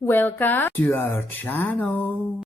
Welcome to our channel.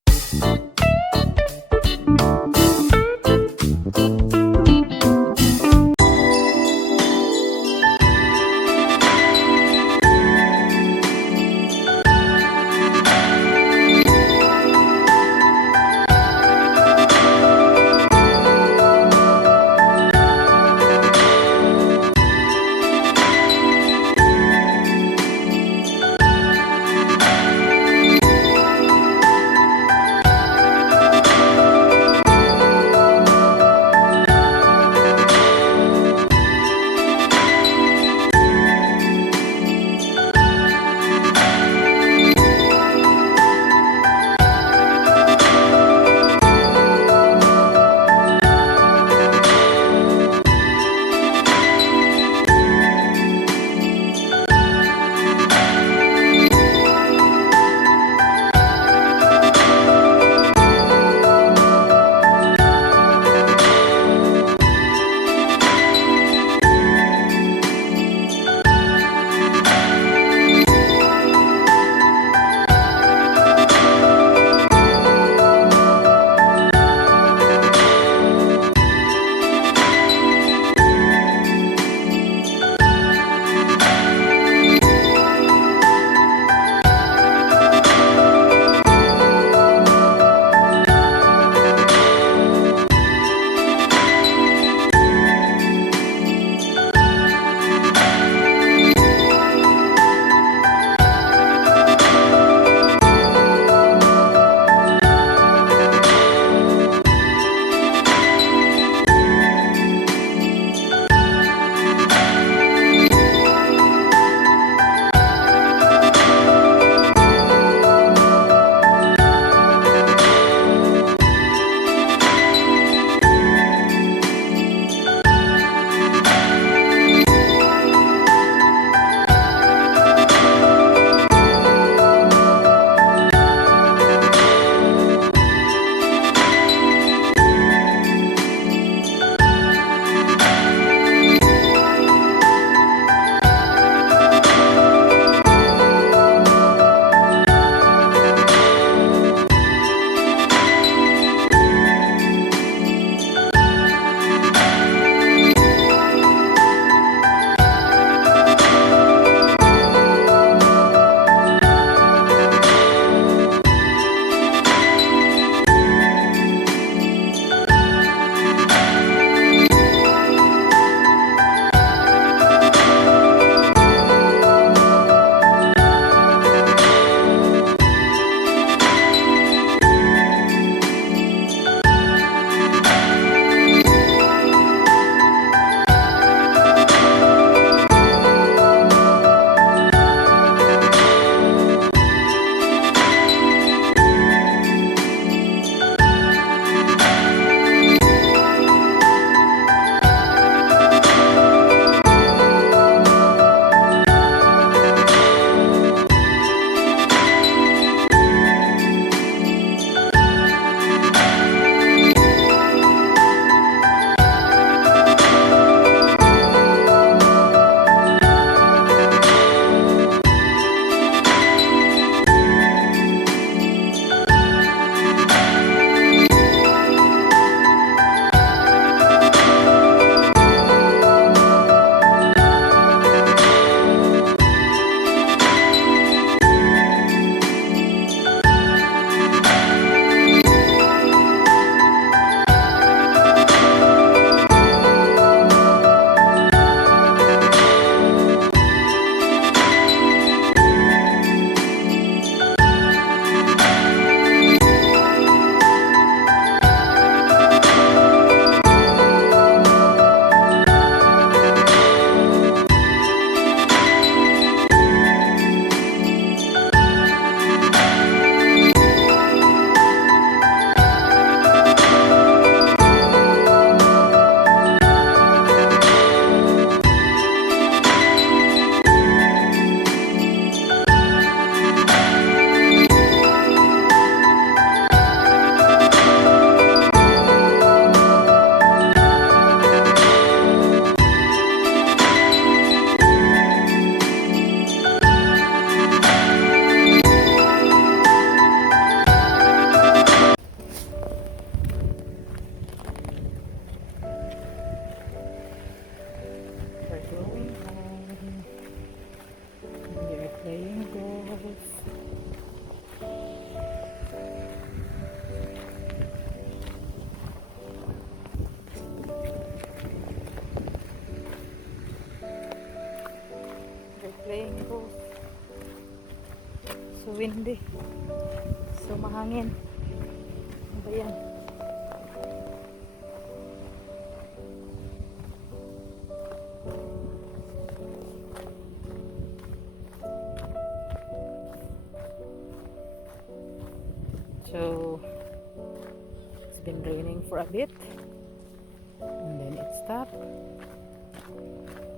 playing golf. They're playing golf. So windy. So mahangin. Ano ba yan? So it's been raining for a bit and then it stopped.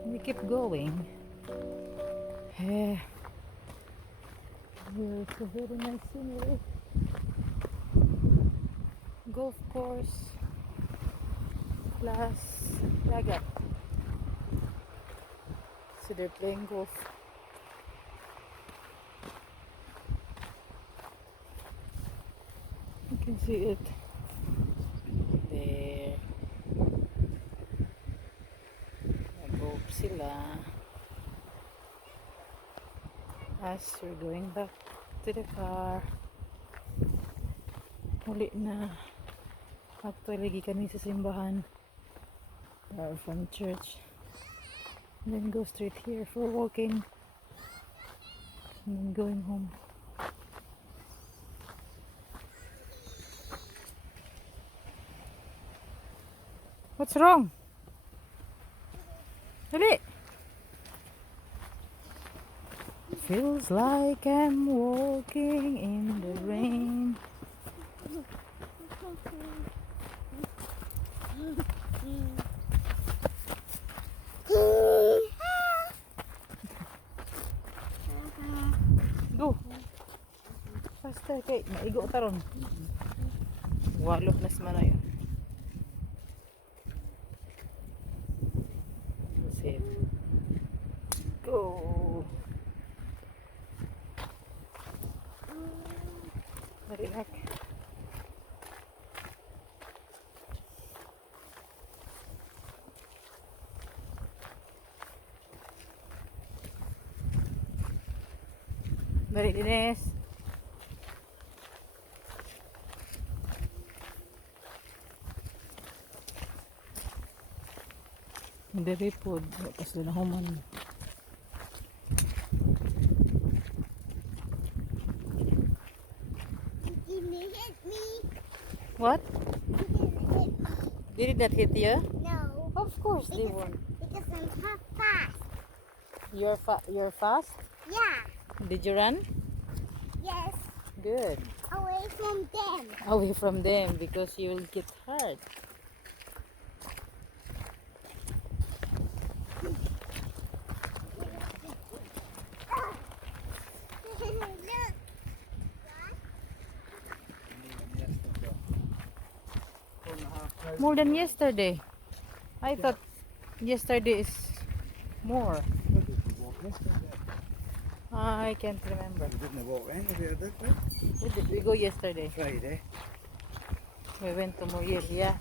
We keep going. Here it's a very nice scenery. Golf course plus dagat. So they're playing golf. You can see it there. Nag-golf sila as we're going back to the car. Huli na. Actually, lagi kami sa simbahan or from church. And then go straight here for walking. And then going home. What's wrong? Dali! Feels like I'm walking in the rain. Go! Faster kay maigo taron. Walop na sa manayo. Save. Go! Relax. Dali, Dines. Dali po. Kasi na human. What? Did it not hit you? No. Of course they won't. Because I'm fast. You're fast? Yeah. Did you run? Yes. Good. Away from them. Away from them because you will get hurt. Look. More than yesterday. I thought yesterday is more. I can't remember. We didn't walk in, did we? Where did we go yesterday? Friday. We went to Moyer, yeah.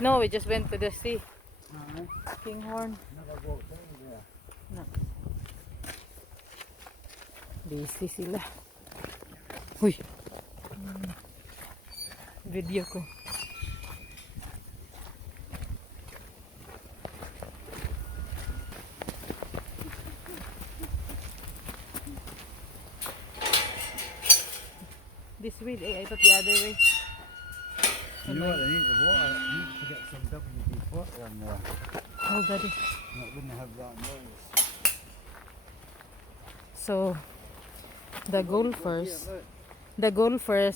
No, we just went to the sea. Kinghorn. Never walked in there. No. Busy sila. Uy. Video ko. This way, I thought the other way. You know what I need to water? I need to get some WD-40 on there. Oh, daddy. That wouldn't have that noise. So, the golfers,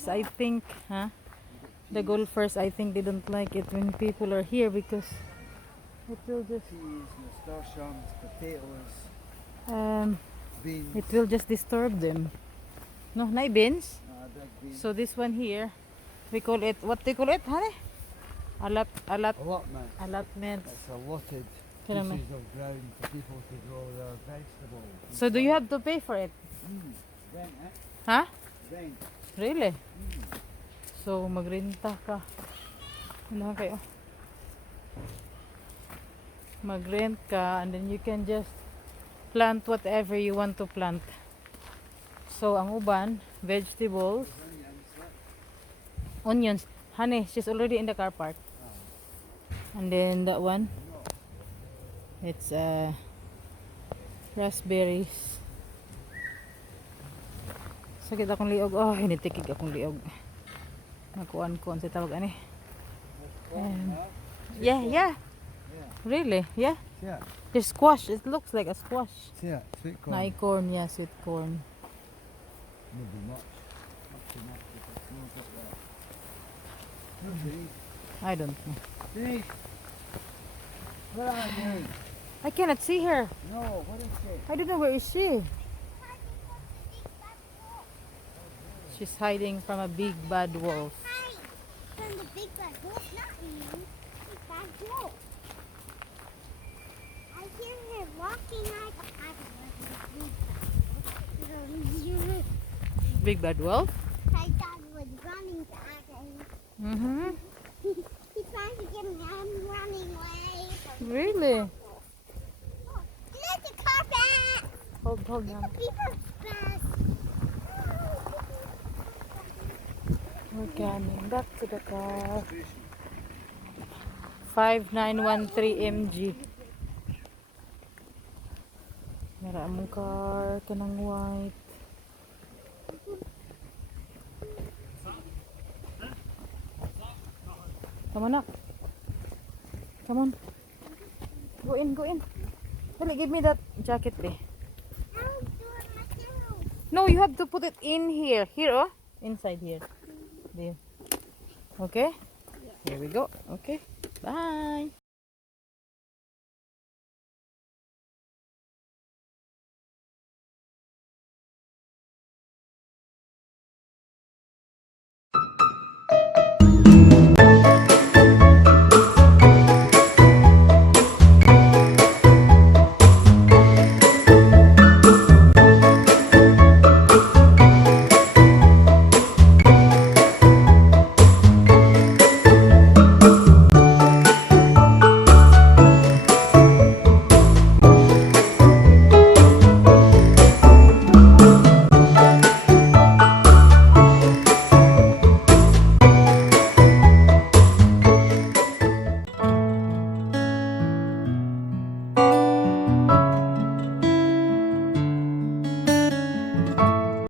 I think, the golfers, I think they don't like it when people are here because it will just, Peas, nasturtiums, potatoes, beans. it will just disturb them. No, na beans. Big beans. So this one here, we call it, what do you call it, honey? Allotment. Allotments. It's allotted Tell me. pieces of ground for people to grow their vegetables. So do you have to pay for it? Rent, Huh? Rent. Really? So magrenta ka. Ano kayo? Magrent ka and then you can just plant whatever you want to plant. So, ang uban, vegetables, onions. Honey, she's already in the car park. And then that one, it's raspberries. Sakit akong liog. Oh, hinitikig akong liog. Nakuan-kuan sa tawag ani. Yeah, yeah. Really? Yeah. Yeah. There's squash. It looks like a squash. Yeah, sweet corn. Nai corn, yeah, sweet corn. Maybe much. Not too much. Because it's not got that. Look, Denise. I don't know. Denise. Where are you? I cannot see her. No, what is it? I don't know where is she. She's hiding from a big bad wolf. Hi. From the big bad wolf, not you. Big bad wolf. I hear her walking like a Big bad wolf? My dad was running to us. Mm-hmm. He's trying to get me. I'm running away. Really? Oh, look, the carpet. Hold on. People fast. We're coming back to the car. 5913 MG. Nara mong car kanang white. Come on up. Come on. Go in, go in. Dali, give me that jacket there. I'll do it myself. No, you have to put it in here. Here, oh. Inside here. There. Okay? Here we go. Okay. Bye.